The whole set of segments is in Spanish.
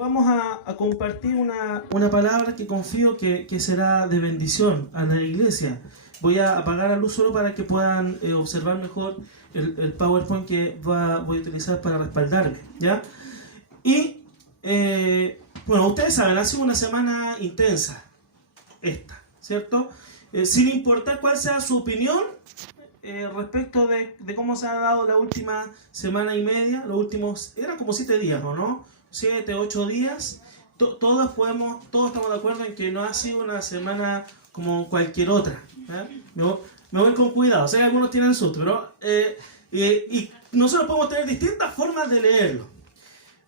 vamos a compartir una palabra que confío que será de bendición a la iglesia. Voy a apagar la luz solo para que puedan observar mejor el PowerPoint que voy a utilizar para respaldarme, ¿ya? Y, bueno, ustedes saben, ha sido una semana intensa, ¿cierto? Sin importar cuál sea su opinión respecto de cómo se ha dado la última semana y media, los últimos, eran como 7 días, ¿no? 7, 8 días, todos estamos de acuerdo en que no ha sido una semana como cualquier otra. Me voy con cuidado, sé que algunos tienen susto, pero y nosotros podemos tener distintas formas de leerlo.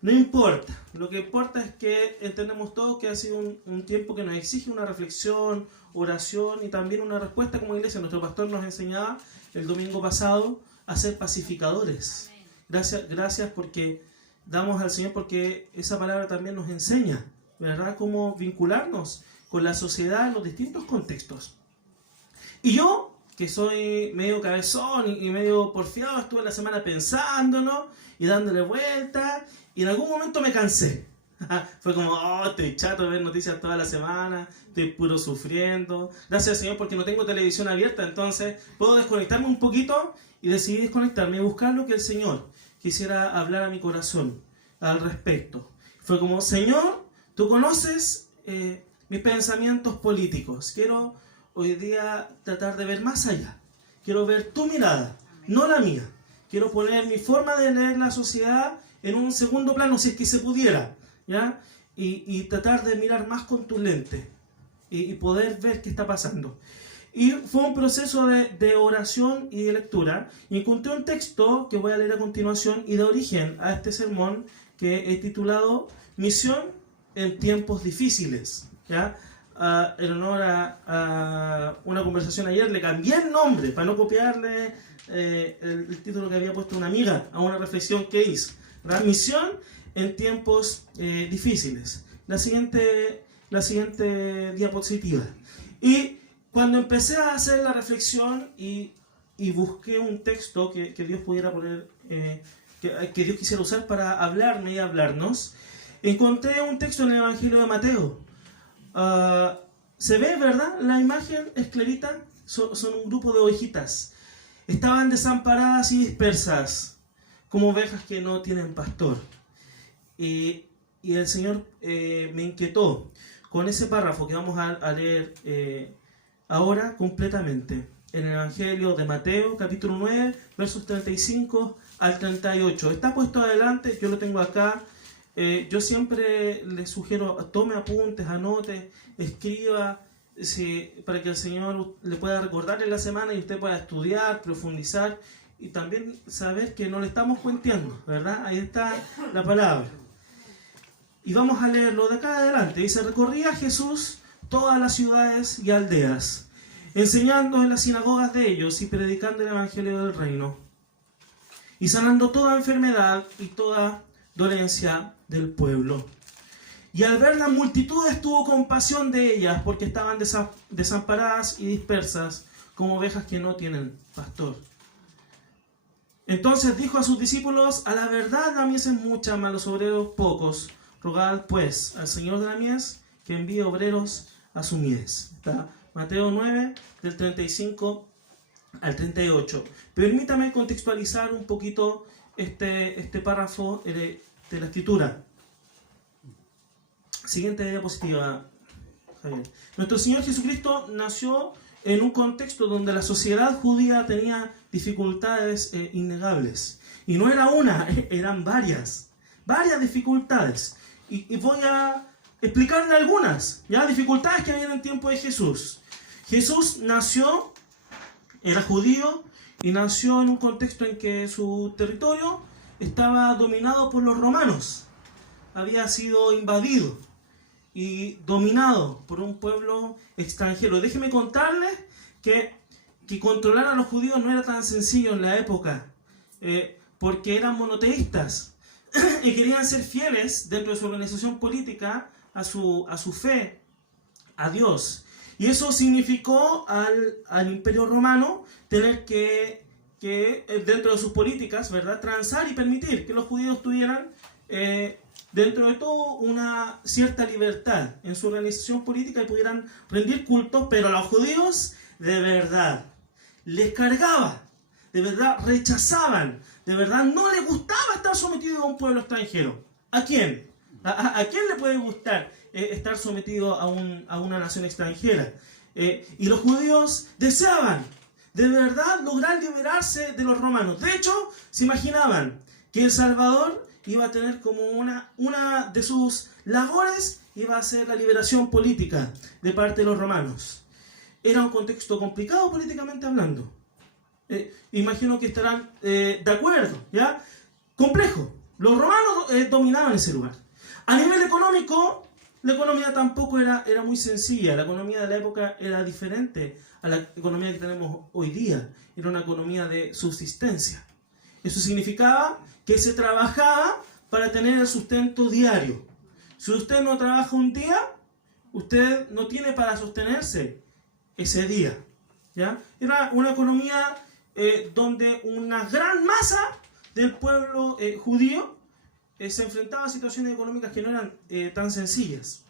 No importa, lo que importa es que entendemos todos que ha sido un tiempo que nos exige una reflexión, oración y también una respuesta como iglesia. Nuestro pastor nos enseñaba el domingo pasado a ser pacificadores. Gracias porque damos al Señor, porque esa palabra también nos enseña, ¿verdad?, cómo vincularnos con la sociedad en los distintos contextos. Y yo, que soy medio cabezón y medio porfiado, estuve la semana pensándolo y dándole vueltas, y en algún momento me cansé. Fue como, estoy chato de ver noticias toda la semana, estoy puro sufriendo. Gracias al Señor porque no tengo televisión abierta, entonces puedo desconectarme un poquito y decidí desconectarme y buscar lo que el Señor quisiera hablar a mi corazón al respecto. Fue como, Señor, tú conoces mis pensamientos políticos. Quiero hoy día tratar de ver más allá. Quiero ver tu mirada, no la mía. Quiero poner mi forma de leer la sociedad en un segundo plano, si es que se pudiera, ¿ya? Y tratar de mirar más con tu lente y poder ver qué está pasando. Y fue un proceso de oración y de lectura. Y encontré un texto que voy a leer a continuación y da origen a este sermón que he titulado Misión en tiempos difíciles, ¿ya? En honor a una conversación ayer, le cambié el nombre para no copiarle el título que había puesto una amiga a una reflexión que hizo, ¿verdad? Misión en tiempos difíciles. La siguiente diapositiva. Y cuando empecé a hacer la reflexión y busqué un texto que Dios pudiera poner, que Dios quisiera usar para hablarme y hablarnos, encontré un texto en el Evangelio de Mateo. Se ve, ¿verdad? La imagen es clarita. Son un grupo de ovejitas. Estaban desamparadas y dispersas, como ovejas que no tienen pastor. Y el Señor me inquietó con ese párrafo que vamos a leer ahora completamente. En el Evangelio de Mateo, capítulo 9, versos 35 al 38. Está puesto adelante, yo lo tengo acá. Yo siempre les sugiero, tome apuntes, anote, escriba, para que el Señor le pueda recordar en la semana y usted pueda estudiar, profundizar y también saber que no le estamos cuenteando, ¿verdad? Ahí está la palabra. Y vamos a leerlo de acá adelante. Dice, recorría Jesús todas las ciudades y aldeas, enseñando en las sinagogas de ellos y predicando el evangelio del reino, y sanando toda enfermedad y toda dolencia del pueblo. Y al ver las multitudes tuvo compasión de ellas, porque estaban desamparadas y dispersas, como ovejas que no tienen pastor. Entonces dijo a sus discípulos, a la verdad la mies es mucha, mas los obreros pocos. Rogad pues al Señor de la mies que envíe obreros a su mies. Está Mateo 9, del 35 al 38. Permítame contextualizar un poquito este párrafo de la escritura. Siguiente diapositiva, Javier. Nuestro Señor Jesucristo nació en un contexto donde la sociedad judía tenía dificultades innegables. Y no era una, eran varias dificultades. Y voy a explicarle algunas, ¿ya? Dificultades que había en el tiempo de Jesús. Jesús nació, era judío, y nació en un contexto en que su territorio estaba dominado por los romanos. Había sido invadido y dominado por un pueblo extranjero. Déjeme contarles que controlar a los judíos no era tan sencillo en la época, porque eran monoteístas y querían ser fieles dentro de su organización política a su fe, a Dios. Y eso significó al Imperio Romano tener que dentro de sus políticas, ¿verdad?, transar y permitir que los judíos tuvieran dentro de todo una cierta libertad en su organización política y pudieran rendir cultos, pero a los judíos de verdad les cargaba, de verdad rechazaban, de verdad no les gustaba estar sometidos a un pueblo extranjero. ¿A quién? ¿A quién le puede gustar estar sometido a una nación extranjera? Y los judíos deseaban de verdad lograr liberarse de los romanos. De hecho, se imaginaban que El Salvador iba a tener como una de sus labores, iba a ser la liberación política de parte de los romanos. Era un contexto complicado políticamente hablando. Imagino que estarán de acuerdo, ¿ya? Complejo. Los romanos dominaban ese lugar. A nivel económico, la economía tampoco era muy sencilla. La economía de la época era diferente a la economía que tenemos hoy día. Era una economía de subsistencia. Eso significaba que se trabajaba para tener el sustento diario. Si usted no trabaja un día, usted no tiene para sostenerse ese día, ¿ya? Era una economía donde una gran masa del pueblo judío se enfrentaba a situaciones económicas que no eran tan sencillas.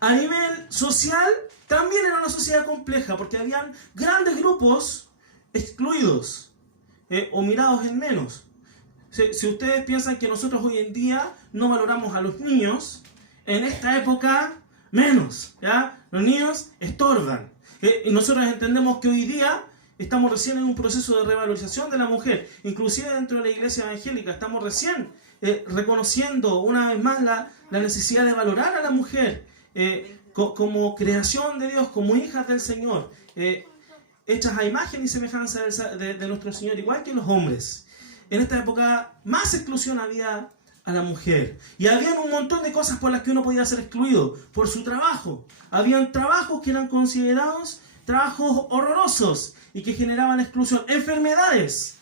A nivel social, también era una sociedad compleja, porque habían grandes grupos excluidos o mirados en menos. Si ustedes piensan que nosotros hoy en día no valoramos a los niños, en esta época menos, ¿ya? Los niños estorban. Y nosotros entendemos que hoy día estamos recién en un proceso de revalorización de la mujer. Inclusive dentro de la iglesia evangélica estamos recién reconociendo una vez más la necesidad de valorar a la mujer como creación de Dios, como hijas del Señor, hechas a imagen y semejanza de nuestro Señor, igual que los hombres. En esta época más exclusión había a la mujer. Y habían un montón de cosas por las que uno podía ser excluido. Por su trabajo. Habían trabajos que eran considerados trabajos horrorosos y que generaban exclusión. Enfermedades.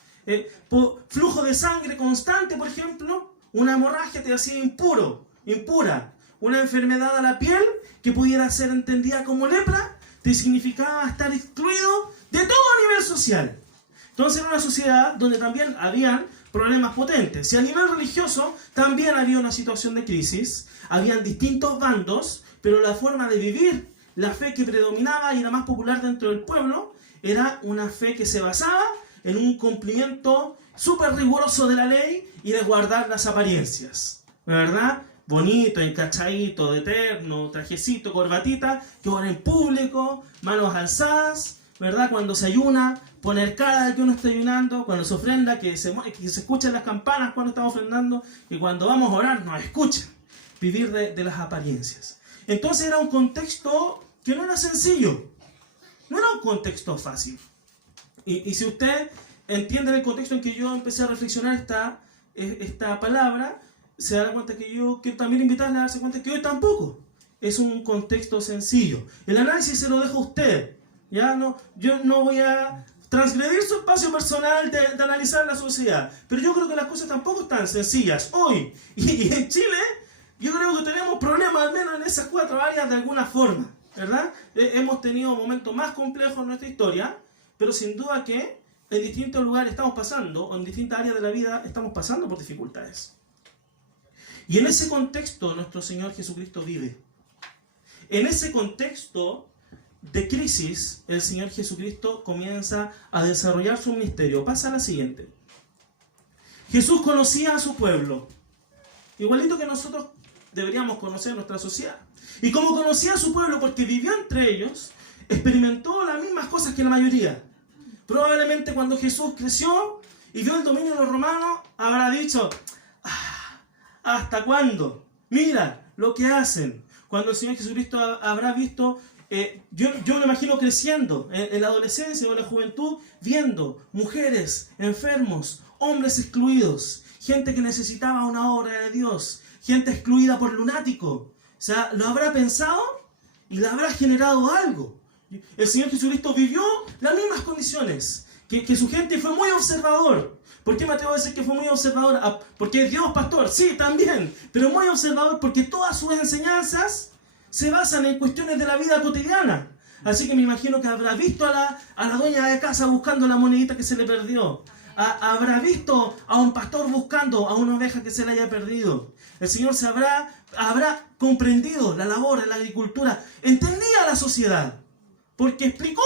Flujo de sangre constante, por ejemplo. Una hemorragia te hacía impura. Una enfermedad a la piel que pudiera ser entendida como lepra te significaba estar excluido de todo nivel social. Entonces era una sociedad donde también habían problemas potentes. Y a nivel religioso también había una situación de crisis. Habían distintos bandos, pero la forma de vivir, la fe que predominaba y era más popular dentro del pueblo, era una fe que se basaba en un cumplimiento súper riguroso de la ley y de guardar las apariencias. ¿Verdad? Bonito, encachadito, de terno, trajecito, corbatita, que van en público, manos alzadas, ¿verdad? Cuando se ayuna, poner cara de que uno está ayunando, cuando se ofrenda, que se escuchen las campanas cuando estamos ofrendando, y cuando vamos a orar nos escuchan. Vivir de las apariencias. Entonces era un contexto que no era sencillo, no era un contexto fácil. Y si usted entiende el contexto en que yo empecé a reflexionar esta palabra, se dará cuenta que yo quiero también invitarle a darse cuenta que hoy tampoco es un contexto sencillo. El análisis se lo dejo a usted. ¿Ya? Yo no voy a transgredir su espacio personal de analizar la sociedad, pero yo creo que las cosas tampoco están sencillas hoy. Y en Chile, yo creo que tenemos problemas al menos en esas 4 áreas de alguna forma, ¿verdad? Hemos tenido momentos más complejos en nuestra historia, pero sin duda que en distintos lugares estamos pasando, o en distintas áreas de la vida estamos pasando por dificultades. Y en ese contexto nuestro Señor Jesucristo vive. En ese contexto de crisis, el Señor Jesucristo comienza a desarrollar su ministerio. Pasa a la siguiente. Jesús conocía a su pueblo, igualito que nosotros deberíamos conocer nuestra sociedad. Y como conocía a su pueblo porque vivió entre ellos, experimentó las mismas cosas que la mayoría. Probablemente cuando Jesús creció y vio el dominio de los romanos, habrá dicho, ¿hasta cuándo? Mira lo que hacen. Cuando el Señor Jesucristo habrá visto, yo me imagino creciendo en la adolescencia o en la juventud, viendo mujeres, enfermos, hombres excluidos, gente que necesitaba una obra de Dios, gente excluida por lunático. O sea, lo habrá pensado y le habrá generado algo. El Señor Jesucristo vivió las mismas condiciones que su gente, fue muy observador. ¿Por qué me atrevo a decir que fue muy observador? Porque es Dios pastor, sí, también, pero muy observador porque todas sus enseñanzas se basan en cuestiones de la vida cotidiana. Así que me imagino que habrá visto a la dueña de casa buscando la monedita que se le perdió. Habrá visto a un pastor buscando a una oveja que se le haya perdido. El Señor habrá comprendido la labor de la agricultura, entendía la sociedad, porque explicó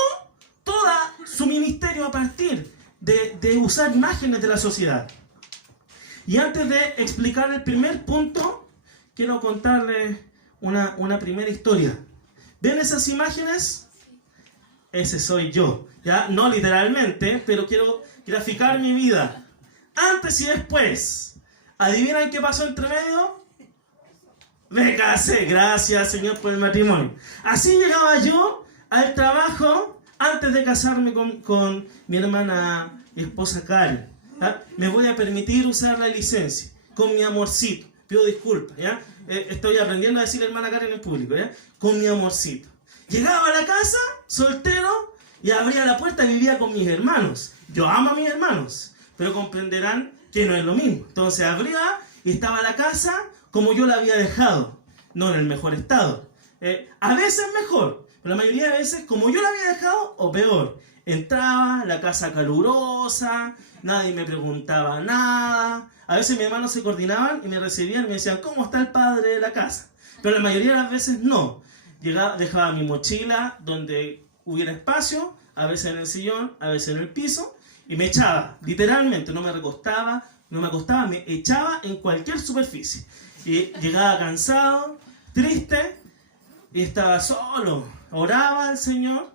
todo su ministerio a partir de usar imágenes de la sociedad. Y antes de explicar el primer punto, quiero contarles una primera historia. ¿Ven esas imágenes? Ese soy yo, ¿ya? No literalmente, pero quiero graficar mi vida. Antes y después. ¿Adivinan qué pasó entre medio? Me casé, gracias Señor por el matrimonio. Así llegaba yo al trabajo antes de casarme con mi hermana y esposa Karen. ¿Ya? Me voy a permitir usar la licencia con mi amorcito. Pido disculpas, ¿ya? Estoy aprendiendo a decir hermana Karen en público, ¿ya? Con mi amorcito. Llegaba a la casa, soltero, y abría la puerta y vivía con mis hermanos. Yo amo a mis hermanos, pero comprenderán que no es lo mismo. Entonces abría y estaba la casa como yo la había dejado, no en el mejor estado. A veces mejor, pero la mayoría de veces como yo la había dejado o peor. Entraba, la casa calurosa, nadie me preguntaba nada. A veces mis hermanos se coordinaban y me recibían y me decían, ¿cómo está el padre de la casa? Pero la mayoría de las veces no. Dejaba mi mochila donde hubiera espacio, a veces en el sillón, a veces en el piso, y me echaba, literalmente, no me recostaba, no me acostaba, me echaba en cualquier superficie. Y llegaba cansado, triste, y estaba solo. Oraba al Señor,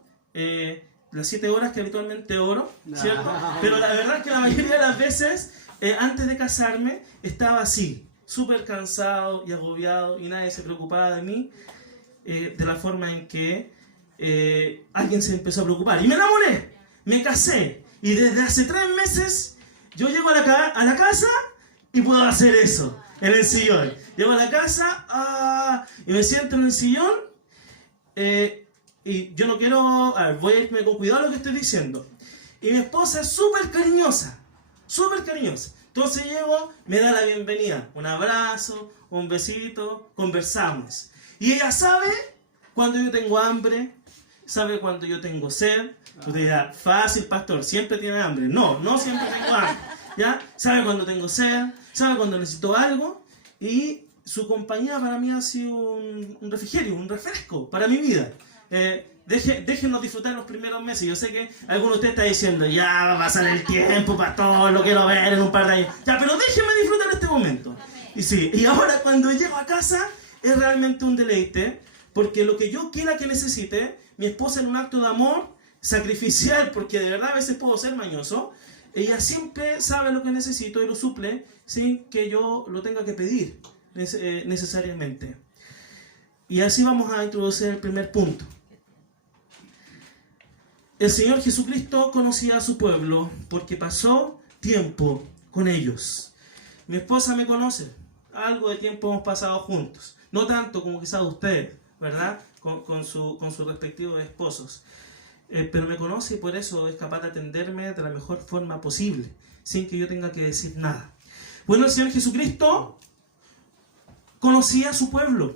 las 7 horas que habitualmente oro, ¿cierto? Pero la verdad es que la mayoría de las veces, antes de casarme, estaba así, súper cansado y agobiado, y nadie se preocupaba de mí, de la forma en que alguien se empezó a preocupar. Y me enamoré, me casé, y desde hace 3 meses yo llego a la casa y puedo hacer eso, en el sillón. Llego a la casa y me siento en el sillón, y yo no quiero, voy a irme con cuidado a lo que estoy diciendo. Y mi esposa es súper cariñosa, súper cariñosa. Entonces llego, me da la bienvenida, un abrazo, un besito, conversamos. Y ella sabe cuando yo tengo hambre, sabe cuando yo tengo sed. Usted dirá, fácil pastor, siempre tiene hambre. No, no siempre tengo hambre, ¿ya? Sabe cuando tengo sed, sabe cuando necesito algo. Y su compañía para mí ha sido un refrigerio, un refresco para mi vida. Déjenos disfrutar los primeros meses. Yo sé que alguno de ustedes está diciendo, ya va a pasar el tiempo, pastor, lo quiero ver en un par de años. Ya, pero déjenme disfrutar este momento. Y sí, y ahora cuando llego a casa es realmente un deleite, porque lo que yo quiera que necesite, mi esposa en un acto de amor sacrificial, porque de verdad a veces puedo ser mañoso, ella siempre sabe lo que necesito y lo suple sin que yo lo tenga que pedir necesariamente. Y así vamos a introducir el primer punto. El Señor Jesucristo conocía a su pueblo porque pasó tiempo con ellos. Mi esposa me conoce, algo de tiempo hemos pasado juntos, no tanto como quizás ustedes, ¿verdad? Con sus respectivos esposos. Pero me conoce y por eso es capaz de atenderme de la mejor forma posible, sin que yo tenga que decir nada. Bueno, el Señor Jesucristo conocía a su pueblo.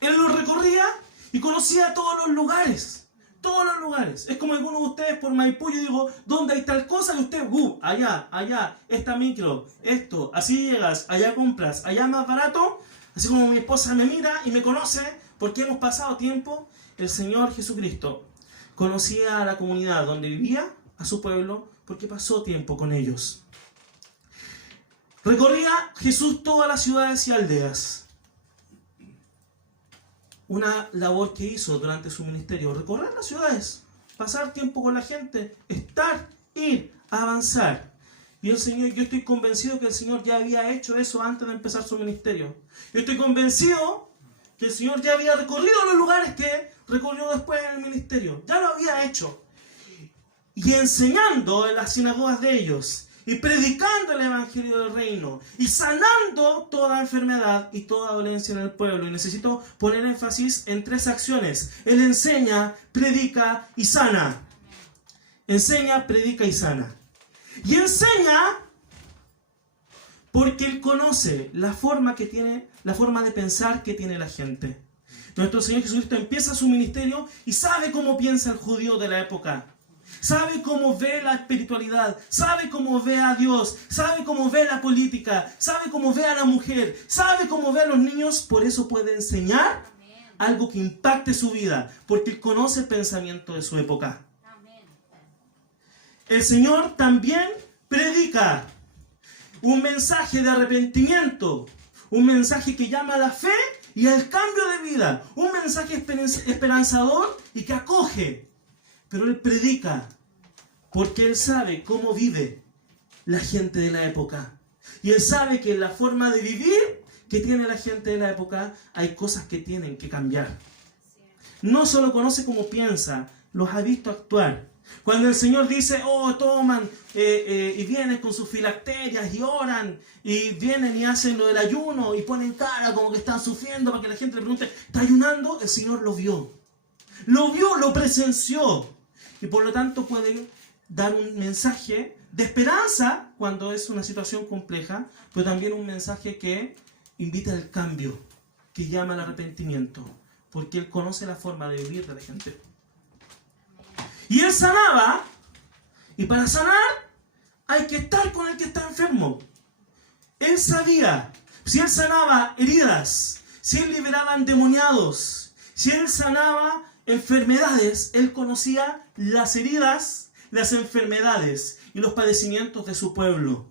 Él lo recorría y conocía todos los lugares. Todos los lugares. Es como algunos de ustedes por Maipú, yo digo, ¿dónde hay tal cosa? Y usted, allá, esta micro, esto, así llegas, allá compras, allá más barato. Así como mi esposa me mira y me conoce porque hemos pasado tiempo, el Señor Jesucristo conocía a la comunidad donde vivía, a su pueblo, porque pasó tiempo con ellos. Recorría Jesús todas las ciudades y aldeas. Una labor que hizo durante su ministerio, recorrer las ciudades, pasar tiempo con la gente, estar, ir, avanzar. Y el Señor, yo estoy convencido que el Señor ya había hecho eso antes de empezar su ministerio. Yo estoy convencido que el Señor ya había recorrido los lugares que recorrió después en el ministerio. Ya lo había hecho. Y enseñando en las sinagogas de ellos, y predicando el evangelio del reino, y sanando toda enfermedad y toda dolencia en el pueblo. Y necesito poner énfasis en 3 acciones. Él enseña, predica y sana. Enseña, predica y sana. Y enseña porque Él conoce la forma que tiene, la forma de pensar que tiene la gente. Nuestro Señor Jesucristo empieza su ministerio y sabe cómo piensa el judío de la época. sabe cómo ve la espiritualidad, sabe cómo ve a Dios, sabe cómo ve la política, sabe cómo ve a la mujer, sabe cómo ve a los niños, por eso puede enseñar algo que impacte su vida, porque él conoce el pensamiento de su época. El Señor también predica un mensaje de arrepentimiento, un mensaje que llama a la fe y al cambio de vida, un mensaje esperanzador y que acoge. Pero él predica porque él sabe cómo vive la gente de la época. Y él sabe que en la forma de vivir que tiene la gente de la época hay cosas que tienen que cambiar. No solo conoce cómo piensa, los ha visto actuar. Cuando el Señor dice, oh, toman y vienen con sus filacterias y oran y vienen y hacen lo del ayuno y ponen cara como que están sufriendo para que la gente le pregunte, ¿está ayunando? El Señor lo vio. Lo vio, lo presenció. Y por lo tanto puede dar un mensaje de esperanza cuando es una situación compleja, pero también un mensaje que invita al cambio, que llama al arrepentimiento, porque Él conoce la forma de vivir de la gente. Y Él sanaba, y para sanar hay que estar con el que está enfermo. Él sabía, si Él sanaba heridas, si Él liberaba endemoniados, si Él sanaba enfermedades, Él conocía las heridas, las enfermedades y los padecimientos de su pueblo.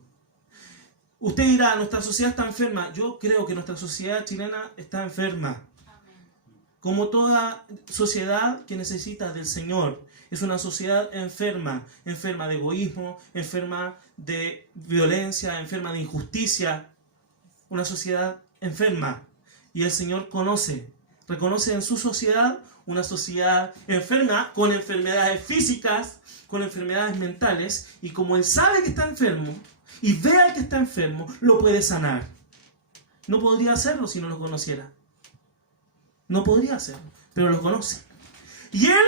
Usted dirá, nuestra sociedad está enferma. Yo creo que nuestra sociedad chilena está enferma. Como toda sociedad que necesita del Señor. Es una sociedad enferma, enferma de egoísmo, enferma de violencia, enferma de injusticia. Una sociedad enferma. Y el Señor reconoce en su sociedad una sociedad enferma, con enfermedades físicas, con enfermedades mentales, y como Él sabe que está enfermo, y ve al que está enfermo, lo puede sanar. No podría hacerlo si no lo conociera. No podría hacerlo, pero lo conoce. Y Él,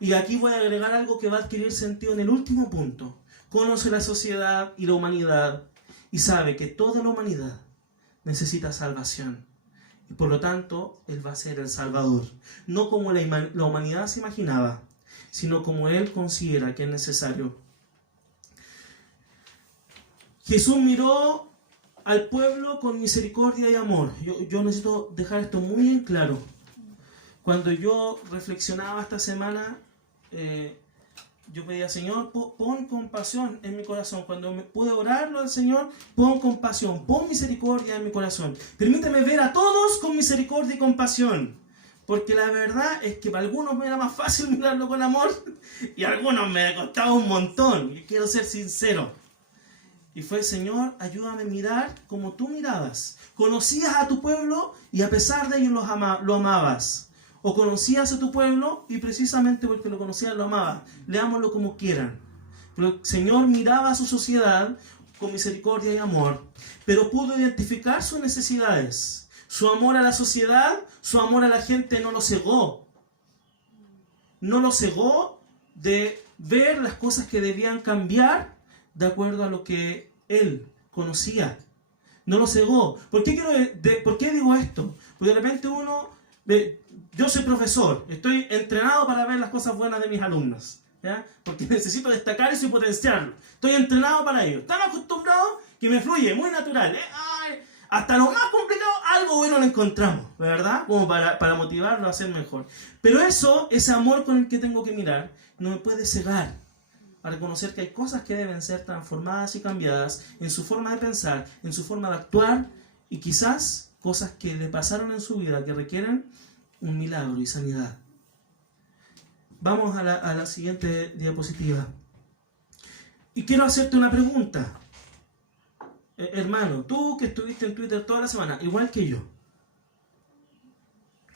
y aquí voy a agregar algo que va a adquirir sentido en el último punto, conoce la sociedad y la humanidad, y sabe que toda la humanidad necesita salvación. Y por lo tanto, Él va a ser el Salvador. No como la humanidad se imaginaba, sino como Él considera que es necesario. Jesús miró al pueblo con misericordia y amor. Yo necesito dejar esto muy en claro. Cuando yo reflexionaba esta semana, yo pedía, Señor, pon compasión en mi corazón. Cuando me pude orarlo al Señor, pon compasión, pon misericordia en mi corazón. Permíteme ver a todos con misericordia y compasión. Porque la verdad es que para algunos me era más fácil mirarlo con amor y a algunos me costaba un montón. Yo quiero ser sincero. Y fue, Señor, ayúdame a mirar como tú mirabas. Conocías a tu pueblo y a pesar de ello lo amabas. O conocías a tu pueblo y precisamente porque lo conocías lo amabas. Leámoslo como quieran. Pero el Señor miraba a su sociedad con misericordia y amor, pero pudo identificar sus necesidades. Su amor a la sociedad, su amor a la gente no lo cegó. No lo cegó de ver las cosas que debían cambiar de acuerdo a lo que Él conocía. No lo cegó. ¿Por qué digo esto? Porque de repente uno... Yo soy profesor, estoy entrenado para ver las cosas buenas de mis alumnos, ¿ya? Porque necesito destacar eso y potenciarlo. Estoy entrenado para ello. Tan acostumbrado que me fluye, muy natural. Ay, hasta lo más complicado, algo bueno lo encontramos, ¿verdad? Como para motivarlo a ser mejor. Pero ese amor con el que tengo que mirar, no me puede cegar a reconocer que hay cosas que deben ser transformadas y cambiadas en su forma de pensar, en su forma de actuar, y quizás cosas que le pasaron en su vida que requieren un milagro y sanidad. Vamos a la siguiente diapositiva. Y quiero hacerte una pregunta. Hermano, tú que estuviste en Twitter toda la semana, igual que yo,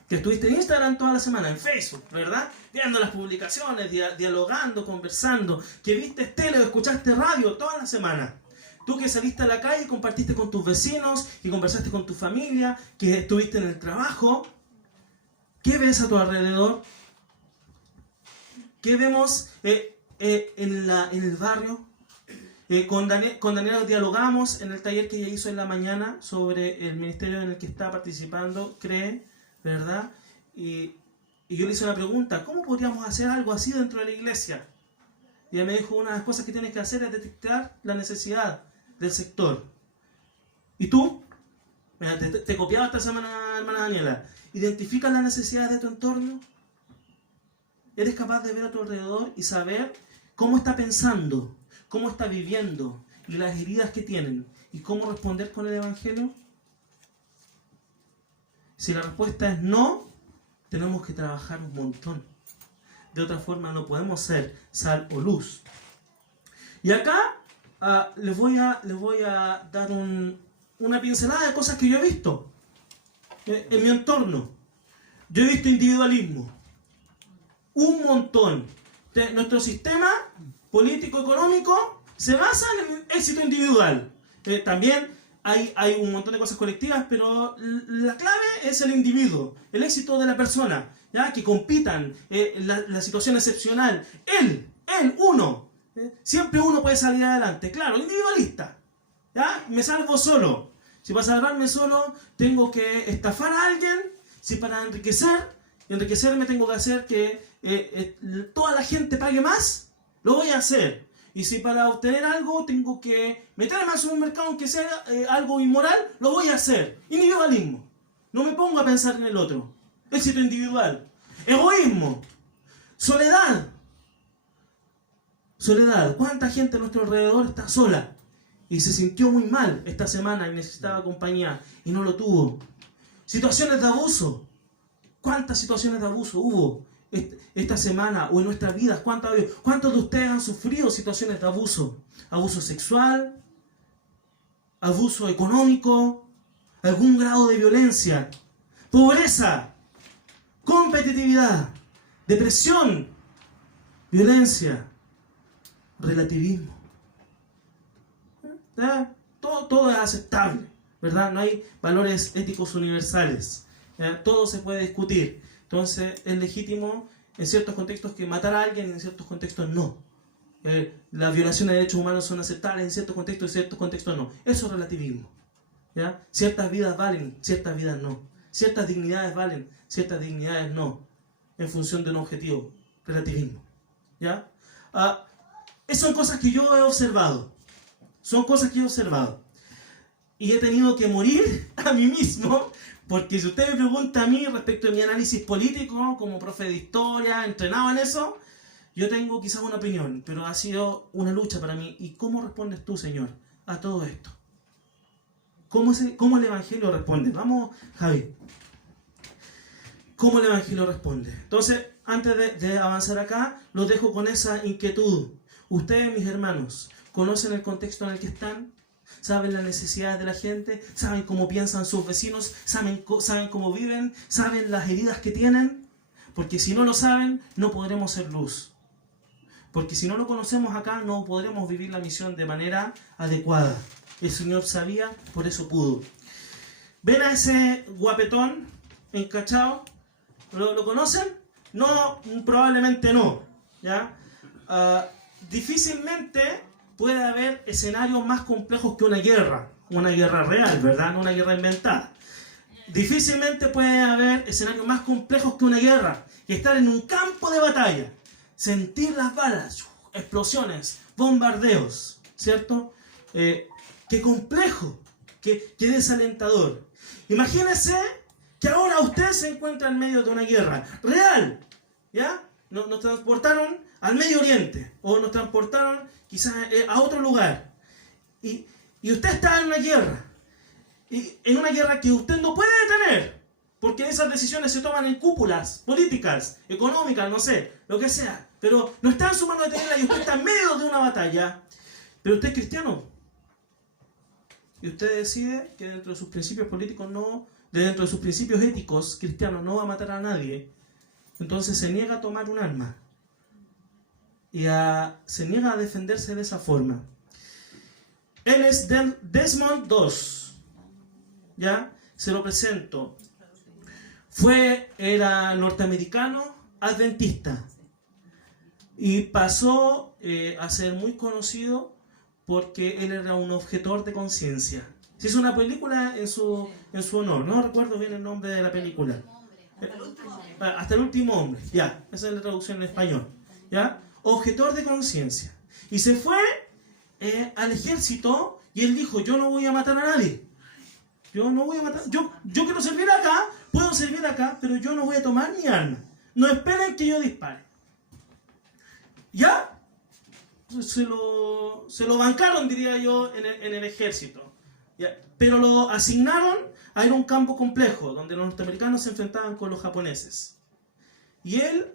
que estuviste en Instagram toda la semana, en Facebook, ¿verdad? Viendo las publicaciones, dialogando, conversando, que viste tele o escuchaste radio toda la semana. Tú que saliste a la calle y compartiste con tus vecinos, que conversaste con tu familia, que estuviste en el trabajo. ¿Qué ves a tu alrededor? ¿Qué vemos en el barrio? Con Daniela dialogamos en el taller que ella hizo en la mañana sobre el ministerio en el que está participando, CREE, ¿verdad? Y Y yo le hice una pregunta, ¿cómo podríamos hacer algo así dentro de la iglesia? Y ella me dijo, una de las cosas que tienes que hacer es detectar la necesidad del sector. ¿Y tú? Mira, te copiaba esta semana, hermana Daniela. ¿Identificas las necesidades de tu entorno? ¿Eres capaz de ver a tu alrededor y saber cómo está pensando, cómo está viviendo y las heridas que tienen y cómo responder con el Evangelio? Si la respuesta es no, tenemos que trabajar un montón. De otra forma no podemos ser sal o luz. Y acá les voy a dar una pincelada de cosas que yo he visto en mi entorno. Yo he visto individualismo. Un montón. Nuestro sistema político-económico se basa en el éxito individual. También hay un montón de cosas colectivas, pero la clave es el individuo, el éxito de la persona, ¿ya? Que compitan, la situación excepcional. Uno. Siempre uno puede salir adelante. Claro, individualista. ¿Ya? Me salvo solo. Si para salvarme solo tengo que estafar a alguien, si para enriquecerme tengo que hacer que toda la gente pague más, lo voy a hacer. Y si para obtener algo tengo que meterme al supermercado aunque sea algo inmoral, lo voy a hacer. Individualismo. No me pongo a pensar en el otro. Éxito individual. Egoísmo. Soledad. Soledad. ¿Cuánta gente a nuestro alrededor está sola? Y se sintió muy mal esta semana y necesitaba compañía y no lo tuvo. Situaciones de abuso. ¿Cuántas situaciones de abuso hubo esta semana o en nuestras vidas? ¿Cuántos de ustedes han sufrido situaciones de abuso? Abuso sexual, abuso económico, algún grado de violencia, pobreza, competitividad, depresión, violencia, relativismo. ¿Ya? Todo es aceptable, ¿verdad? No hay valores éticos universales. ¿Ya? Todo se puede discutir. Entonces es legítimo en ciertos contextos que matar a alguien y en ciertos contextos no. Las violaciones de derechos humanos son aceptables en ciertos contextos y en ciertos contextos no. Eso es relativismo. ¿Ya? Ciertas vidas valen, ciertas vidas no. Ciertas dignidades valen, ciertas dignidades no. En función de un objetivo. Relativismo. ¿Ya? Esas son cosas que yo he observado. Son cosas que he observado. Y he tenido que morir a mí mismo, porque si usted me pregunta a mí respecto de mi análisis político, como profe de historia, entrenado en eso, yo tengo quizás una opinión, pero ha sido una lucha para mí. ¿Y cómo respondes tú, Señor, a todo esto? ¿Cómo el Evangelio responde? Vamos, Javi. ¿Cómo el Evangelio responde? Entonces, antes de avanzar acá, los dejo con esa inquietud. Ustedes, mis hermanos, ¿conocen el contexto en el que están? ¿Saben las necesidades de la gente? ¿Saben cómo piensan sus vecinos? ¿Saben cómo viven? ¿Saben las heridas que tienen? Porque si no lo saben, no podremos ser luz. Porque si no lo conocemos acá, no podremos vivir la misión de manera adecuada. El Señor sabía, por eso pudo. ¿Ven a ese guapetón encachado? ¿Lo conocen? No, probablemente no. ¿Ya? Difícilmente puede haber escenarios más complejos que una guerra real, ¿verdad? No una guerra inventada. Difícilmente puede haber escenarios más complejos que una guerra, que estar en un campo de batalla, sentir las balas, explosiones, bombardeos, ¿cierto? Qué complejo, qué desalentador. Imagínese que ahora usted se encuentra en medio de una guerra real, ¿ya? Nos transportaron al Medio Oriente, o nos transportaron quizás a otro lugar, y usted está en una guerra, y en una guerra que usted no puede detener, porque esas decisiones se toman en cúpulas políticas, económicas, no sé, lo que sea, pero no está en su mano detenerla y usted está en medio de una batalla, pero usted es cristiano, y usted decide que dentro de sus principios políticos dentro de sus principios éticos cristianos no va a matar a nadie. Entonces se niega a tomar un arma y se niega a defenderse de esa forma. Él es Desmond II, ¿ya? Se lo presento. Era norteamericano adventista y pasó a ser muy conocido porque él era un objetor de conciencia. Se hizo una película en su honor, no recuerdo bien el nombre de la película. Hasta el último hombre, ya, esa es la traducción en español, ya, objetor de conciencia. Y se fue al ejército y él dijo, yo no voy a matar a nadie. Yo no voy a matar, yo quiero servir acá, puedo servir acá, pero yo no voy a tomar mi arma. No esperen que yo dispare. ¿Ya? Se lo bancaron, diría yo, en el ejército. ¿Ya? Pero lo asignaron a ir a un campo complejo, donde los norteamericanos se enfrentaban con los japoneses. Y él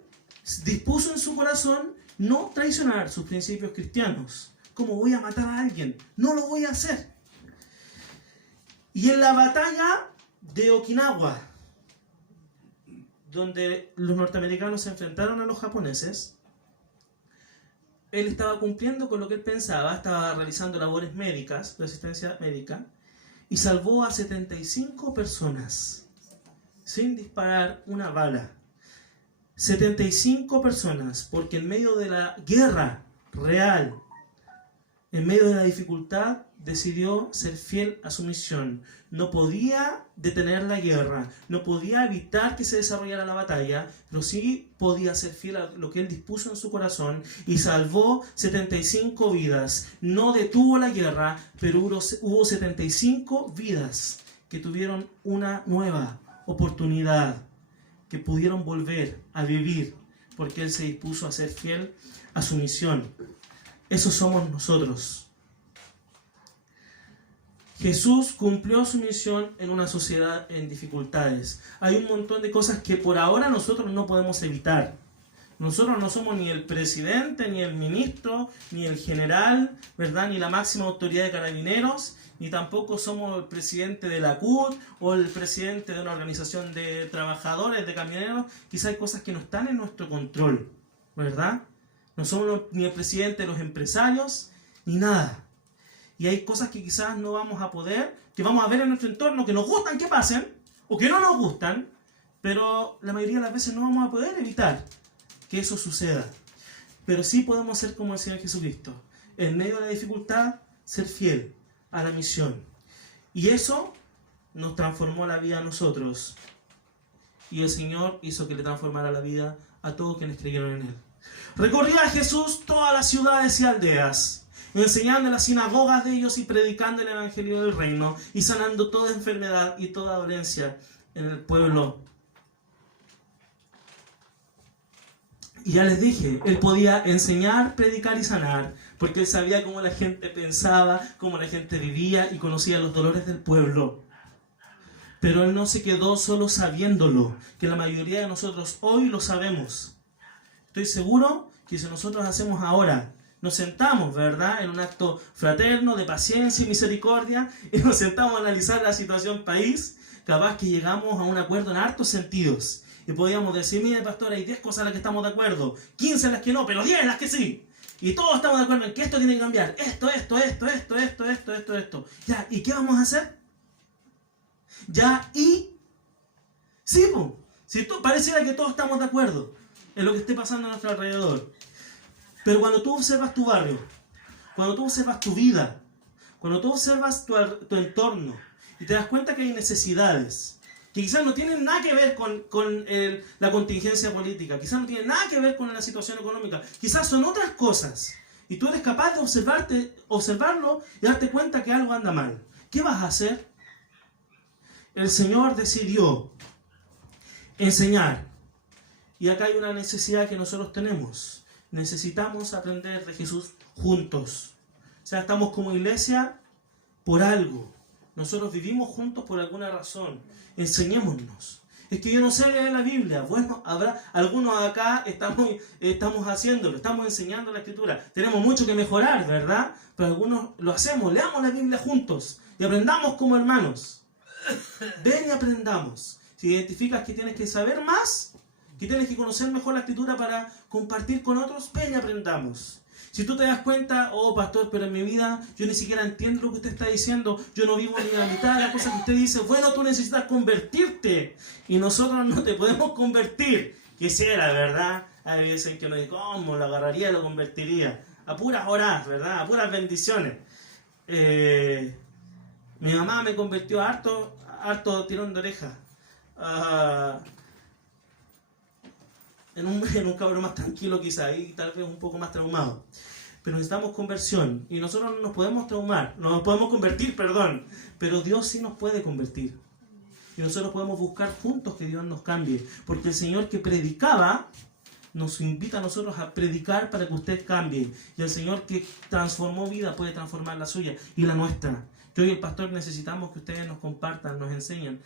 dispuso en su corazón no traicionar sus principios cristianos. ¿Cómo voy a matar a alguien? No lo voy a hacer. Y en la batalla de Okinawa, donde los norteamericanos se enfrentaron a los japoneses, él estaba cumpliendo con lo que él pensaba, estaba realizando labores médicas, de asistencia médica, y salvó a 75 personas sin disparar una bala. 75 personas, porque en medio de la guerra real, en medio de la dificultad, decidió ser fiel a su misión. No podía detener la guerra, no podía evitar que se desarrollara la batalla, pero sí podía ser fiel a lo que él dispuso en su corazón y salvó 75 vidas. No detuvo la guerra, pero hubo 75 vidas que tuvieron una nueva oportunidad, que pudieron volver a vivir, porque él se dispuso a ser fiel a su misión. Eso somos nosotros. Jesús cumplió su misión en una sociedad en dificultades. Hay un montón de cosas que por ahora nosotros no podemos evitar. Nosotros no somos ni el presidente, ni el ministro, ni el general, ¿verdad? Ni la máxima autoridad de carabineros, ni tampoco somos el presidente de la CUT o el presidente de una organización de trabajadores, de camioneros. Quizás hay cosas que no están en nuestro control, ¿verdad? No somos ni el presidente de los empresarios, ni nada. Y hay cosas que quizás no vamos a poder, que vamos a ver en nuestro entorno, que nos gustan que pasen, o que no nos gustan, pero la mayoría de las veces no vamos a poder evitar que eso suceda. Pero sí podemos ser como el Señor Jesucristo. En medio de la dificultad, ser fiel a la misión. Y eso nos transformó la vida a nosotros. Y el Señor hizo que le transformara la vida a todos quienes creyeron en Él. Recorría a Jesús todas las ciudades y aldeas, enseñando en las sinagogas de ellos y predicando el evangelio del reino y sanando toda enfermedad y toda dolencia en el pueblo. Y ya les dije, él podía enseñar, predicar y sanar, porque él sabía cómo la gente pensaba, cómo la gente vivía y conocía los dolores del pueblo. Pero él no se quedó solo sabiéndolo, que la mayoría de nosotros hoy lo sabemos. Estoy seguro que si nosotros hacemos ahora, nos sentamos, ¿verdad?, en un acto fraterno, de paciencia y misericordia, y nos sentamos a analizar la situación país, capaz que llegamos a un acuerdo en hartos sentidos. Y podíamos decir, mire pastor, hay 10 cosas en las que estamos de acuerdo, 15 en las que no, pero 10 en las que sí. Y todos estamos de acuerdo en que esto tiene que cambiar. Esto. Ya, ¿y qué vamos a hacer? Ya, y... Sí, pues, si pareciera que todos estamos de acuerdo en lo que esté pasando a nuestro alrededor. Pero cuando tú observas tu barrio, cuando tú observas tu vida, cuando tú observas tu entorno y te das cuenta que hay necesidades que quizás no tienen nada que ver con la contingencia política, quizás no tienen nada que ver con la situación económica, quizás son otras cosas, y tú eres capaz de observarlo y darte cuenta que algo anda mal, ¿qué vas a hacer? El Señor decidió enseñar, y acá hay una necesidad que nosotros tenemos. Necesitamos aprender de Jesús juntos. O sea, estamos como iglesia por algo. Nosotros vivimos juntos por alguna razón. Enseñémonos. Es que yo no sé leer la Biblia. Bueno, habrá algunos acá estamos haciéndolo, estamos enseñando la Escritura. Tenemos mucho que mejorar, ¿verdad? Pero algunos lo hacemos. Leamos la Biblia juntos y aprendamos como hermanos. Ven y aprendamos. Si identificas que tienes que saber más, que tienes que conocer mejor la Escritura para compartir con otros, ven y aprendamos. Si tú te das cuenta, oh pastor, pero en mi vida yo ni siquiera entiendo lo que usted está diciendo, yo no vivo ni la mitad de las cosas que usted dice, bueno, tú necesitas convertirte y nosotros no te podemos convertir. Quisiera, ¿verdad? Hay veces que uno dice, ¿cómo lo agarraría y lo convertiría? A puras horas, ¿verdad? A puras bendiciones. Mi mamá me convirtió harto tirón de oreja. en un cabrón más tranquilo quizá, y tal vez un poco más traumado. Pero necesitamos conversión, y nosotros no nos podemos traumar, no nos podemos convertir, perdón, pero Dios sí nos puede convertir. Y nosotros podemos buscar juntos que Dios nos cambie, porque el Señor que predicaba nos invita a nosotros a predicar para que usted cambie, y el Señor que transformó vida puede transformar la suya y la nuestra. Yo y el pastor necesitamos que ustedes nos compartan, nos enseñen,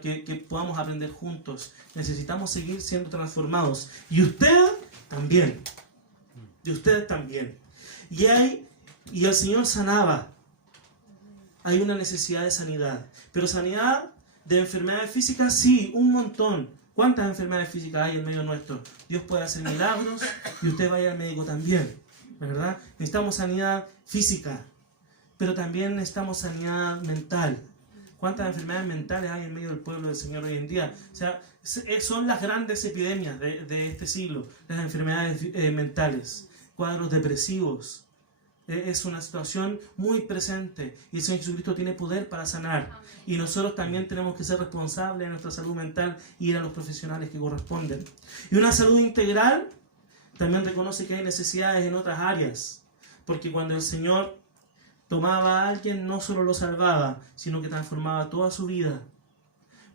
que podamos aprender juntos. Necesitamos seguir siendo transformados, y usted también, y ustedes también. Y el Señor sanaba. Hay una necesidad de sanidad, pero sanidad de enfermedades físicas, sí, un montón. ¿Cuántas enfermedades físicas hay en medio nuestro? Dios puede hacer milagros y usted vaya al médico también, ¿verdad? Necesitamos sanidad física, pero también necesitamos sanidad mental. ¿Cuántas enfermedades mentales hay en medio del pueblo del Señor hoy en día? O sea, son las grandes epidemias de este siglo, las enfermedades mentales, cuadros depresivos. Es una situación muy presente, y el Señor Jesucristo tiene poder para sanar. Y nosotros también tenemos que ser responsables de nuestra salud mental y ir a los profesionales que corresponden. Y una salud integral también reconoce que hay necesidades en otras áreas, porque cuando el Señor tomaba a alguien no solo lo salvaba, sino que transformaba toda su vida.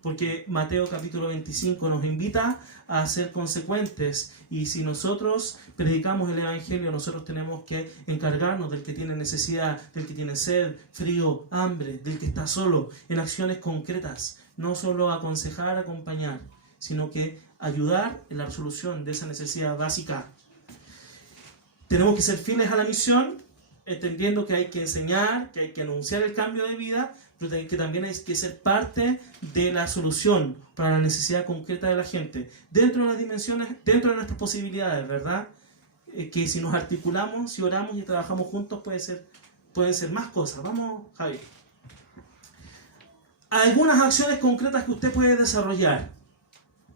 Porque Mateo capítulo 25 nos invita a ser consecuentes, y si nosotros predicamos el Evangelio, nosotros tenemos que encargarnos del que tiene necesidad, del que tiene sed, frío, hambre, del que está solo, en acciones concretas, no solo aconsejar, acompañar, sino que ayudar en la resolución de esa necesidad básica. Tenemos que ser fieles a la misión, entendiendo que hay que enseñar, que hay que anunciar el cambio de vida, pero que también hay que ser parte de la solución para la necesidad concreta de la gente, dentro de las dimensiones, dentro de nuestras posibilidades, ¿verdad? Que si nos articulamos, si oramos y trabajamos juntos, pueden ser más cosas. Vamos, Javi. Algunas acciones concretas que usted puede desarrollar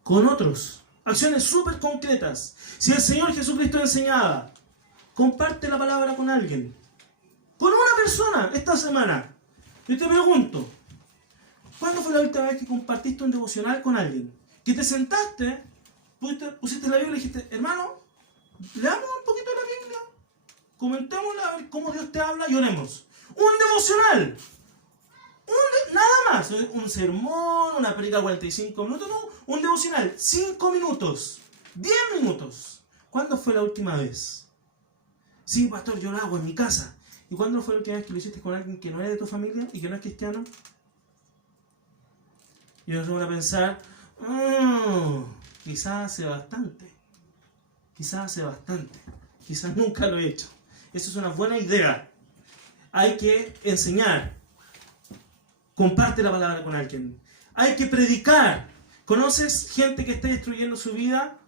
con otros, acciones súper concretas. Si el Señor Jesucristo enseñaba, comparte la palabra con alguien, con una persona esta semana. Yo te pregunto, ¿cuándo fue la última vez que compartiste un devocional con alguien? Que te sentaste, pusiste la Biblia y dijiste, hermano, leamos un poquito de la Biblia, comentémosla a ver cómo Dios te habla y oremos. Un devocional, nada más, un sermón, una predica 45 minutos, no, un devocional, 5 minutos, 10 minutos. ¿Cuándo fue la última vez? Sí, pastor, yo lo hago en mi casa. ¿Y cuándo fue la última vez que lo hiciste con alguien que no es de tu familia y que no es cristiano? Y uno se pone a pensar, quizás hace bastante, quizás nunca lo he hecho. Eso es una buena idea. Hay que enseñar. Comparte la palabra con alguien. Hay que predicar. ¿Conoces gente que está destruyendo su vida?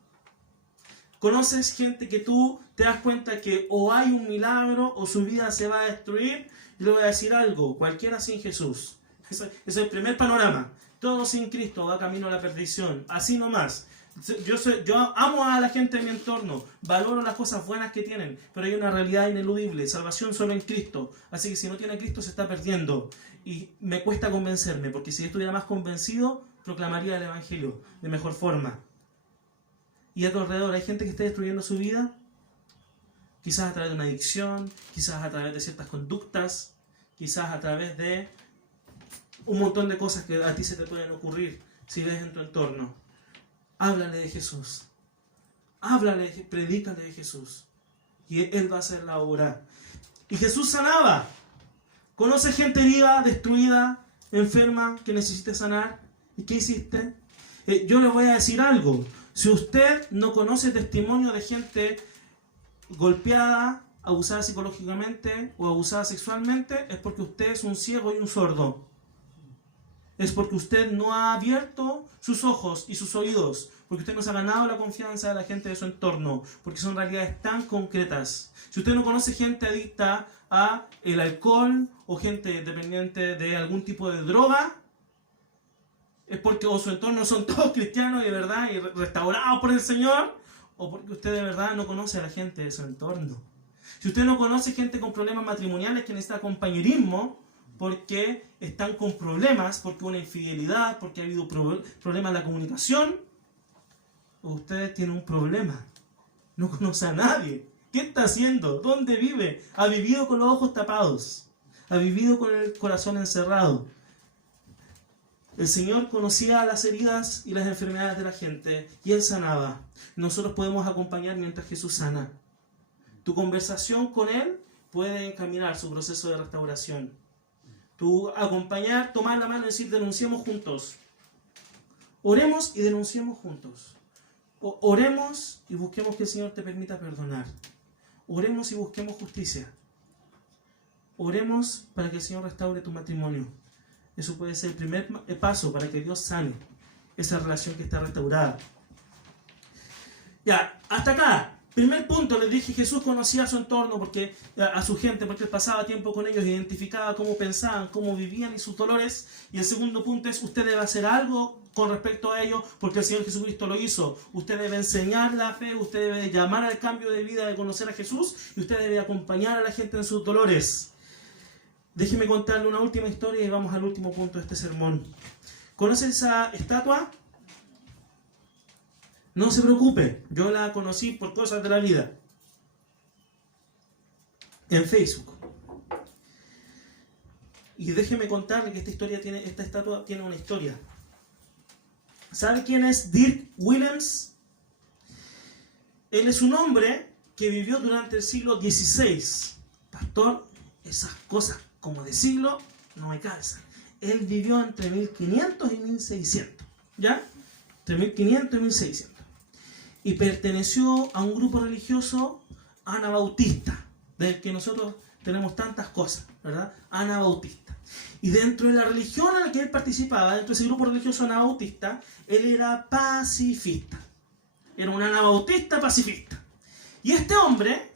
¿Conoces gente que tú te das cuenta que o hay un milagro o su vida se va a destruir? Y le voy a decir algo, cualquiera sin Jesús. Ese es el primer panorama. Todo sin Cristo va camino a la perdición. Así nomás. Yo amo a la gente de mi entorno, valoro las cosas buenas que tienen, pero hay una realidad ineludible, salvación solo en Cristo. Así que si no tiene a Cristo se está perdiendo. Y me cuesta convencerme, porque si yo estuviera más convencido, proclamaría el Evangelio de mejor forma. Y a tu alrededor hay gente que está destruyendo su vida, quizás a través de una adicción, quizás a través de ciertas conductas, quizás a través de un montón de cosas que a ti se te pueden ocurrir si ves en tu entorno. Háblale de Jesús, predícale de Jesús, y Él va a hacer la obra. Y Jesús sanaba. ¿Conoce gente herida, destruida, enferma, que necesite sanar? ¿Y qué hiciste? Yo le voy a decir algo. Si usted no conoce testimonio de gente golpeada, abusada psicológicamente o abusada sexualmente, es porque usted es un ciego y un sordo. Es porque usted no ha abierto sus ojos y sus oídos, porque usted no se ha ganado la confianza de la gente de su entorno, porque son realidades tan concretas. Si usted no conoce gente adicta a el alcohol o gente dependiente de algún tipo de droga, es porque o su entorno son todos cristianos y de verdad y restaurados por el Señor, o porque usted de verdad no conoce a la gente de su entorno. Si usted no conoce gente con problemas matrimoniales que necesita compañerismo, porque están con problemas, porque hubo una infidelidad, porque ha habido problemas en la comunicación, usted tiene un problema. No conoce a nadie. ¿Qué está haciendo? ¿Dónde vive? Ha vivido con los ojos tapados. Ha vivido con el corazón encerrado. El Señor conocía las heridas y las enfermedades de la gente y Él sanaba. Nosotros podemos acompañar mientras Jesús sana. Tu conversación con Él puede encaminar su proceso de restauración. Tu acompañar, tomar la mano y decir, denunciemos juntos. Oremos y denunciemos juntos. Oremos y busquemos que el Señor te permita perdonar. Oremos y busquemos justicia. Oremos para que el Señor restaure tu matrimonio. Eso puede ser el primer paso para que Dios sane esa relación que está restaurada. Ya, hasta acá. Primer punto, les dije, Jesús conocía a su entorno, a su gente, porque Él pasaba tiempo con ellos, identificaba cómo pensaban, cómo vivían y sus dolores. Y el segundo punto es, usted debe hacer algo con respecto a ello, porque el Señor Jesucristo lo hizo. Usted debe enseñar la fe, usted debe llamar al cambio de vida, de conocer a Jesús, y usted debe acompañar a la gente en sus dolores. Déjeme contarle una última historia y vamos al último punto de este sermón. ¿Conoce esa estatua? No se preocupe, yo la conocí por cosas de la vida. En Facebook. Y déjeme contarle que esta estatua tiene una historia. ¿Sabe quién es Dirk Willems? Él es un hombre que vivió durante el siglo XVI. Pastor, esas cosas como de siglo no me calzan. Él vivió entre 1500 y 1600. ¿Ya? Entre 1500 y 1600. Y perteneció a un grupo religioso anabautista, del que nosotros tenemos tantas cosas, ¿verdad? Anabautista. Y dentro de la religión en la que él participaba, dentro de ese grupo religioso anabautista, él era pacifista. Era un anabautista pacifista. Y este hombre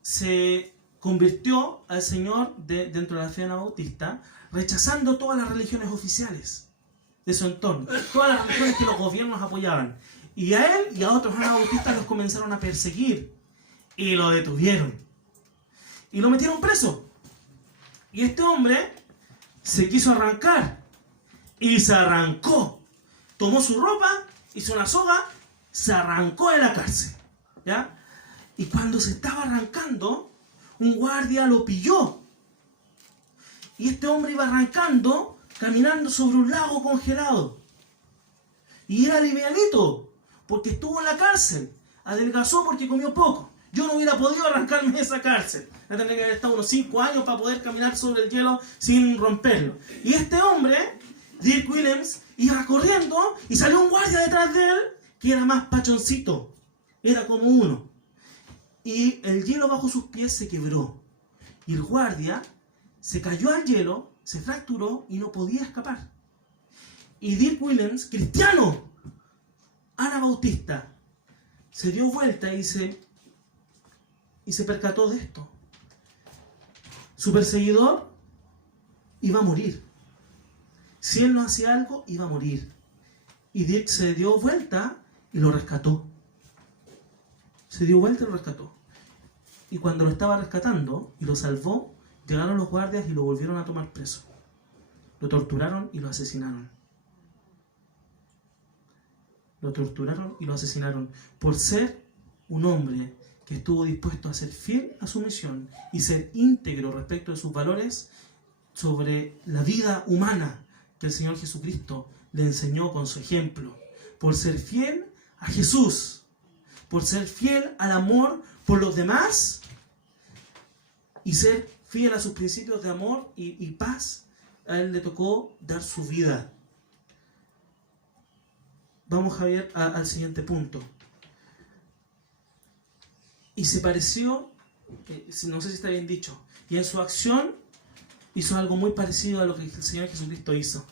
se convirtió al Señor dentro de la fe anabautista, rechazando todas las religiones oficiales de su entorno, todas las religiones que los gobiernos apoyaban. Y a él y a otros anabautistas los comenzaron a perseguir y lo detuvieron. Y lo metieron preso. Y este hombre se quiso arrancar y se arrancó. Tomó su ropa, hizo una soga, se arrancó de la cárcel. ¿Ya? Y cuando se estaba arrancando, un guardia lo pilló. Y este hombre iba arrancando, caminando sobre un lago congelado. Y era livianito, porque estuvo en la cárcel. Adelgazó porque comió poco. Yo no hubiera podido arrancarme de esa cárcel. Me tendría que haber estado unos 5 años para poder caminar sobre el hielo sin romperlo. Y este hombre, Dirk Willems, iba corriendo y salió un guardia detrás de él que era más pachoncito. Era como uno. Y el hielo bajo sus pies se quebró. Y el guardia se cayó al hielo, se fracturó y no podía escapar. Y Dirk Willems, cristiano, anabautista, se dio vuelta y se percató de esto. Su perseguidor iba a morir. Si él no hacía algo, iba a morir. Y Dirk se dio vuelta y lo rescató. Se dio vuelta y lo rescató. Y cuando lo estaba rescatando y lo salvó, llegaron los guardias y lo volvieron a tomar preso. Lo torturaron y lo asesinaron. Lo torturaron y lo asesinaron por ser un hombre que estuvo dispuesto a ser fiel a su misión y ser íntegro respecto de sus valores sobre la vida humana que el Señor Jesucristo le enseñó con su ejemplo. Por ser fiel a Jesús, por ser fiel al amor por los demás y ser fiel a sus principios de amor y paz, a él le tocó dar su vida. Vamos, Javier, al siguiente punto. Y se pareció, no sé si está bien dicho, y en su acción hizo algo muy parecido a lo que el Señor Jesucristo hizo.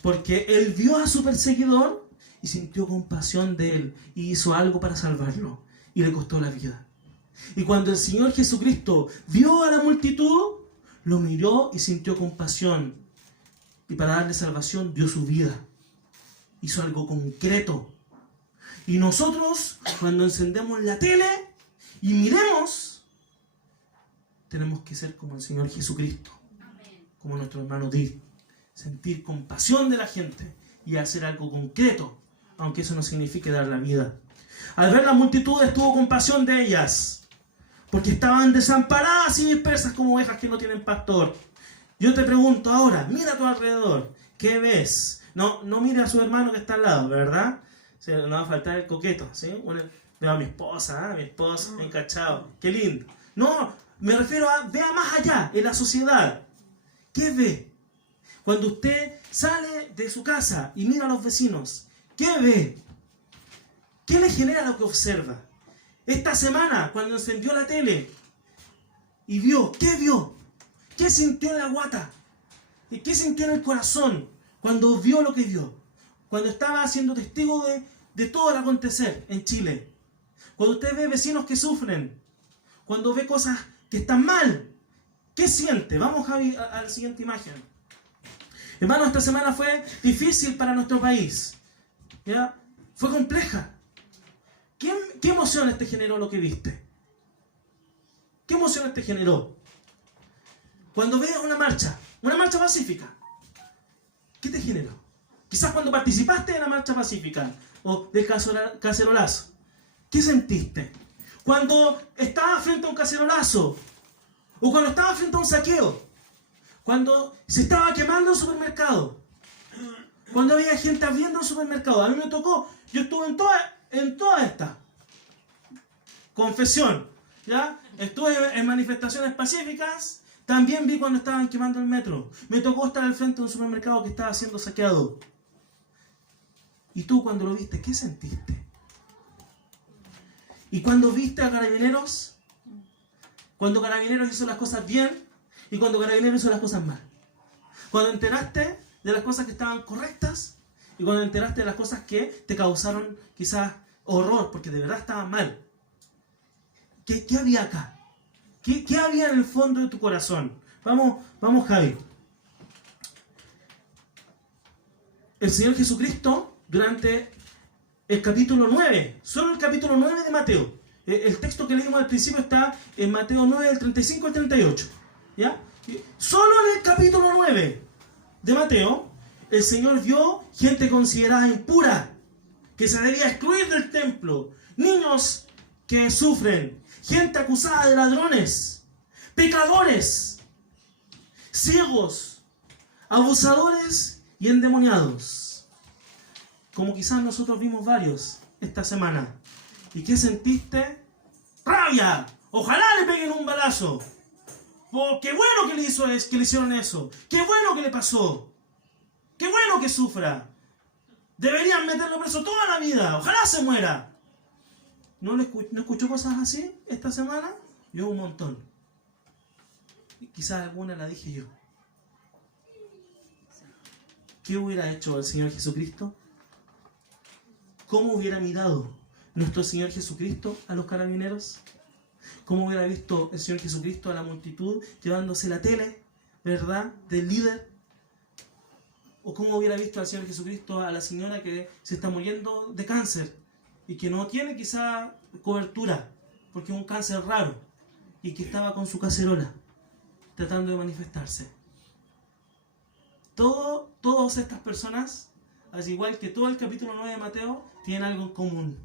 Porque él vio a su perseguidor y sintió compasión de él y hizo algo para salvarlo y le costó la vida. Y cuando el Señor Jesucristo vio a la multitud, lo miró y sintió compasión y para darle salvación dio su vida. Hizo algo concreto. Y nosotros, cuando encendemos la tele y miremos, tenemos que ser como el Señor Jesucristo. Amén. Como nuestro hermano Dirk. Sentir compasión de la gente y hacer algo concreto aunque eso no signifique dar la vida. Al ver la multitud tuvo compasión de ellas, porque estaban desamparadas y dispersas como ovejas que no tienen pastor. Yo te pregunto ahora, mira a tu alrededor, ¿qué ves? No mire a su hermano que está al lado, ¿verdad? No va a faltar el coqueto, ¿sí? Veo a mi esposa, encachado, qué lindo. No, me refiero a, vea más allá, en la sociedad. ¿Qué ve? Cuando usted sale de su casa y mira a los vecinos, ¿qué ve? ¿Qué le genera lo que observa? Esta semana, cuando encendió la tele y vio, ¿qué vio? ¿Qué sintió en la guata? ¿Y qué sintió en el corazón cuando vio lo que vio? Cuando estaba siendo testigo de todo el acontecer en Chile. Cuando usted ve vecinos que sufren, cuando ve cosas que están mal, ¿qué siente? Vamos, Javi, a la siguiente imagen. Hermano, esta semana fue difícil para nuestro país. ¿Ya? Fue compleja. ¿Qué emociones te generó lo que viste? ¿Qué emociones te generó? Cuando veas una marcha pacífica, ¿qué te generó? Quizás cuando participaste en la marcha pacífica o del cacerolazo, ¿qué sentiste? Cuando estabas frente a un cacerolazo o cuando estabas frente a un saqueo, cuando se estaba quemando el supermercado, cuando había gente abriendo el supermercado. A mí me tocó, yo estuve en toda esta confesión, ¿ya? Estuve en manifestaciones pacíficas, también vi cuando estaban quemando el metro. Me tocó estar al frente de un supermercado que estaba siendo saqueado. ¿Y tú cuando lo viste, qué sentiste? ¿Y cuando viste a Carabineros? Cuando Carabineros hizo las cosas bien y cuando Carabineros hizo las cosas mal. Cuando enteraste de las cosas que estaban correctas y cuando enteraste de las cosas que te causaron quizás horror, porque de verdad estaban mal. ¿Qué había acá? ¿Qué había en el fondo de tu corazón? Vamos, Javi. El Señor Jesucristo, durante el capítulo 9, solo el capítulo 9 de Mateo. El texto que leímos al principio está en Mateo 9, del 35 al 38. ¿Ya? Solo en el capítulo 9 de Mateo, el Señor vio gente considerada impura, que se debía excluir del templo, niños que sufren, gente acusada de ladrones, pecadores, ciegos, abusadores y endemoniados. Como quizás nosotros vimos varios esta semana. ¿Y qué sentiste? ¡Rabia! ¡Ojalá le peguen un balazo! ¡Qué bueno que le hicieron eso! ¡Qué bueno que le pasó! ¡Qué bueno que sufra! Deberían meterlo preso toda la vida. ¡Ojalá se muera! ¿No escuchó cosas así esta semana? Yo un montón. Y quizás alguna la dije yo. ¿Qué hubiera hecho el Señor Jesucristo? ¿Cómo hubiera mirado nuestro Señor Jesucristo a los carabineros? ¿Cómo hubiera visto el Señor Jesucristo a la multitud llevándose la tele, ¿verdad?, del líder? ¿O cómo hubiera visto al Señor Jesucristo a la señora que se está muriendo de cáncer y que no tiene quizá cobertura porque es un cáncer raro y que estaba con su cacerola tratando de manifestarse? Todas estas personas, al igual que todo el capítulo 9 de Mateo, tienen algo en común.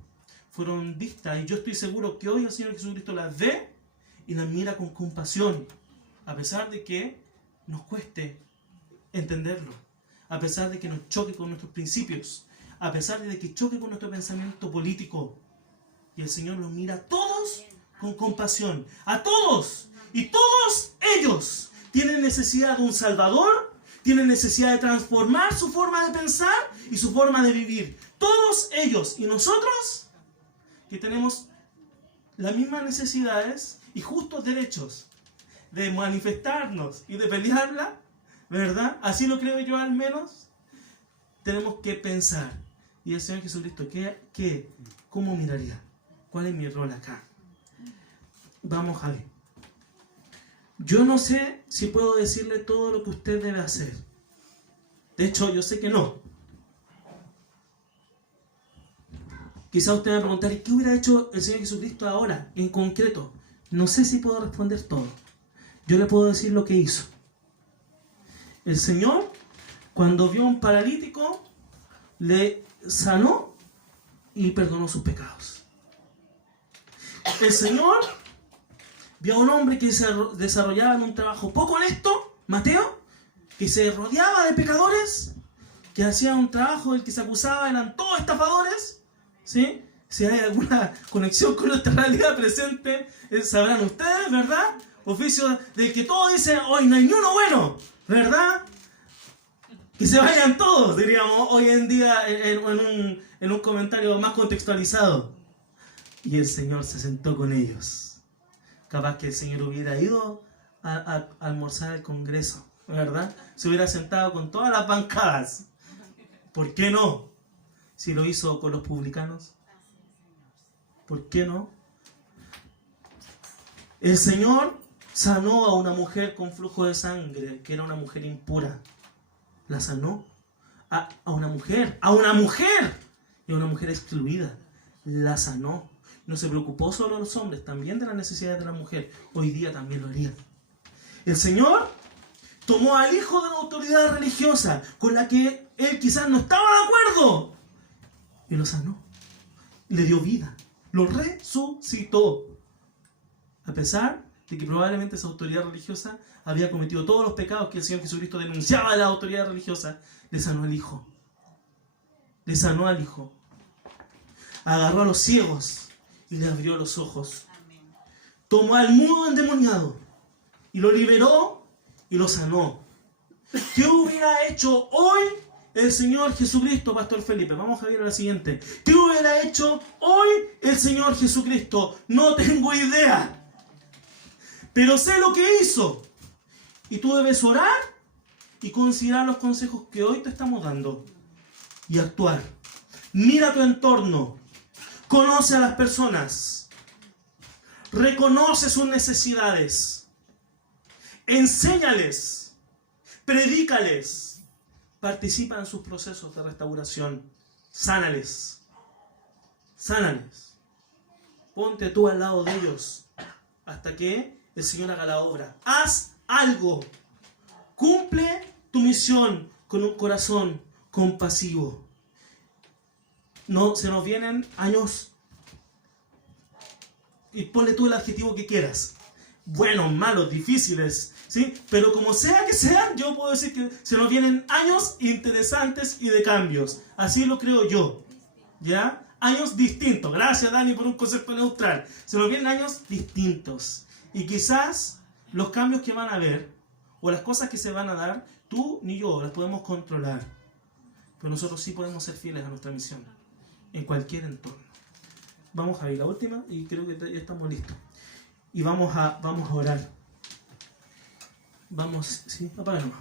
Fueron vistas y yo estoy seguro que hoy el Señor Jesucristo las ve y las mira con compasión, a pesar de que nos cueste entenderlo, a pesar de que nos choque con nuestros principios, a pesar de que choque con nuestro pensamiento político. Y el Señor los mira a todos con compasión, a todos, y todos ellos tienen necesidad de un Salvador, tienen necesidad de transformar su forma de pensar y su forma de vivir. Todos ellos y nosotros, que tenemos las mismas necesidades y justos derechos de manifestarnos y de pelearla, ¿verdad? Así lo creo yo al menos. Tenemos que pensar. Y el Señor Jesucristo, ¿cómo miraría? ¿Cuál es mi rol acá? Vamos, Javi. Yo no sé si puedo decirle todo lo que usted debe hacer. De hecho, yo sé que no. Quizá usted me va a preguntar, ¿qué hubiera hecho el Señor Jesucristo ahora, en concreto? No sé si puedo responder todo. Yo le puedo decir lo que hizo. El Señor, cuando vio a un paralítico, le sanó y perdonó sus pecados. El Señor vio a un hombre que se desarrollaba en un trabajo poco honesto, Mateo, que se rodeaba de pecadores, que hacía un trabajo del que se acusaba, eran todos estafadores, ¿sí? Si hay alguna conexión con nuestra realidad presente, sabrán ustedes, ¿verdad? Oficio del que todos dicen, hoy no hay ni uno bueno, ¿verdad? Que se vayan todos, diríamos hoy en día en un comentario más contextualizado. Y el Señor se sentó con ellos. Capaz que el Señor hubiera ido a almorzar al Congreso, ¿verdad? Se hubiera sentado con todas las bancadas. ¿Por qué no? Si lo hizo con los publicanos. ¿Por qué no? El Señor sanó a una mujer con flujo de sangre, que era una mujer impura. La sanó. A una mujer. Y a una mujer excluida. La sanó. No se preocupó solo de los hombres, también de las necesidades de la mujer. Hoy día también lo haría. El Señor tomó al hijo de una autoridad religiosa con la que él quizás no estaba de acuerdo y lo sanó. Le dio vida. Lo resucitó. A pesar de que probablemente esa autoridad religiosa había cometido todos los pecados que el Señor Jesucristo denunciaba de la autoridad religiosa, le sanó al hijo. Le sanó al hijo. Agarró a los ciegos y le abrió los ojos. Tomó al mudo endemoniado y lo liberó y lo sanó. ¿Qué hubiera hecho hoy el Señor Jesucristo, Pastor Felipe? Vamos a ver a la siguiente. ¿Qué hubiera hecho hoy el Señor Jesucristo? No tengo idea. Pero sé lo que hizo. Y tú debes orar y considerar los consejos que hoy te estamos dando. Y actuar. Mira tu entorno. Conoce a las personas. Reconoce sus necesidades. Enséñales. Predícales. Participa en sus procesos de restauración. Sánales. Sánales. Ponte tú al lado de ellos hasta que el Señor haga la obra. Haz algo. Cumple tu misión con un corazón compasivo. No, se nos vienen años, y ponle tú el adjetivo que quieras. Buenos, malos, difíciles, ¿sí? Pero como sea que sean, yo puedo decir que se nos vienen años interesantes y de cambios. Así lo creo yo. ¿Ya? Años distintos. Gracias, Dani, por un concepto neutral. Se nos vienen años distintos. Y quizás los cambios que van a haber, o las cosas que se van a dar, tú ni yo las podemos controlar. Pero nosotros sí podemos ser fieles a nuestra misión. En cualquier entorno. Vamos a ir a la última y creo que ya estamos listos. Y vamos a orar. Vamos, sí, apaga nomás.